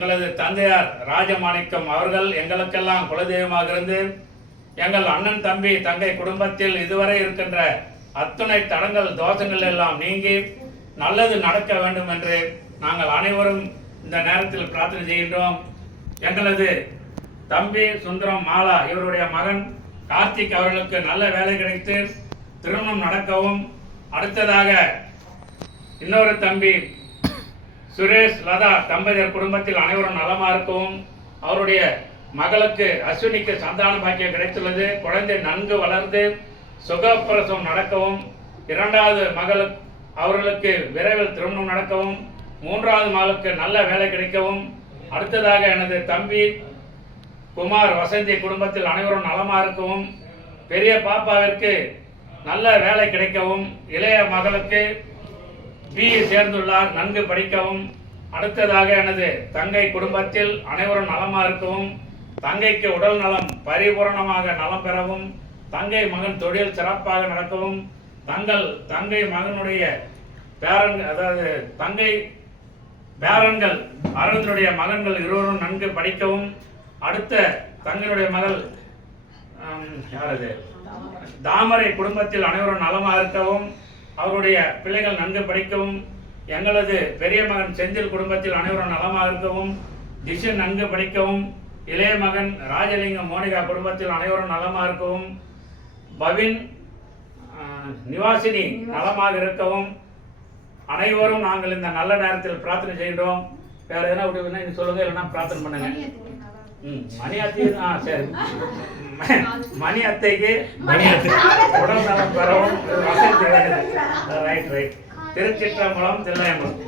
எங்களது தந்தையார் ராஜமாணிக்கம் அவர்கள் எங்களுக்கெல்லாம் குலதெய்வமாக இருந்து எங்கள் அண்ணன் தம்பி தங்கை குடும்பத்தில் இதுவரை இருக்கின்ற அத்துணை தடங்கள் தோஷங்கள் எல்லாம் நீங்கி நல்லது நடக்க வேண்டும் என்று நாங்கள் அனைவரும் இந்த நேரத்தில் பிரார்த்தனை செய்கின்றோம். எங்களது தம்பி சுந்தரம் மாலா இவருடைய மகன் கார்த்திக் அவர்களுக்கு நல்ல வேலை கிடைத்து திருமணம் நடக்கவும் அடுத்ததாக இன்னொரு தம்பி சுரேஷ் லதா தம்பதியர் குடும்பத்தில் அனைவரும் நலமா இருக்கும். அவருடைய மகளுக்கு அஸ்வினிக்கு சந்தான பாக்கியம் கிடைத்துள்ளது. குழந்தை நன்கு வளர்ந்து சுகப்பிரசவம் நடக்கவும் இரண்டாவது மகள் அவர்களுக்கு விரைவில் திருமணம் நடக்கவும் மூன்றாவது மகளுக்கு நல்ல வேலை கிடைக்கவும் அடுத்ததாக எனது தம்பி குமார் வசந்தி குடும்பத்தில் அனைவரும் நலமா இருக்கவும் பெரிய பாப்பாவிற்கு நல்ல வேலை கிடைக்கவும் இளைய மகளுக்கு பிஏ சேர்ந்துள்ளார். நன்கு படிக்கவும். அடுத்ததாக எனது தங்கை குடும்பத்தில் அனைவரும் நலமாக இருக்கவும். தங்கைக்கு உடல் நலம் பரிபூரணமாக நலம் பெறவும். தங்கை மகன் தொழில் சிறப்பாக நடக்கவும். தங்கள் தங்கை மகனுடைய பேரன் அதாவது தங்கை பேரன்கள் அரவிந்தனுடைய மகன்கள் இருவரும் நன்கு படிக்கவும். அடுத்த தங்களுடைய மகள் ஆம், யார் அது? தாமரை குடும்பத்தில் அனைவரும் நலமாக இருக்கவும். அவருடைய பிள்ளைகள் நன்கு படிக்கவும் எங்களது பெரிய மகன் செந்தில் குடும்பத்தில் அனைவரும் நலமாக இருக்கவும் திஷன் நன்கு படிக்கவும் இளைய மகன் ராஜலிங்கம் மோனிகா குடும்பத்தில் அனைவரும் நலமாக இருக்கவும் பவின் நிவாசினி நலமாக இருக்கவும் அனைவரும் நாங்கள் இந்த நல்ல நேரத்தில் பிரார்த்தனை செய்கின்றோம். வேற எதனா நீங்க சொல்லுங்க இல்லைன்னா பிரார்த்தனை பண்ணுங்க. ம் மணி அத்தை ஆ சரி. மணி அத்தைக்கு மணி அத்தை. உடல் நலம் பெறவும் ரைட் ரைட் திருச்சிற்றம்பலம் தில்லையம்பலம்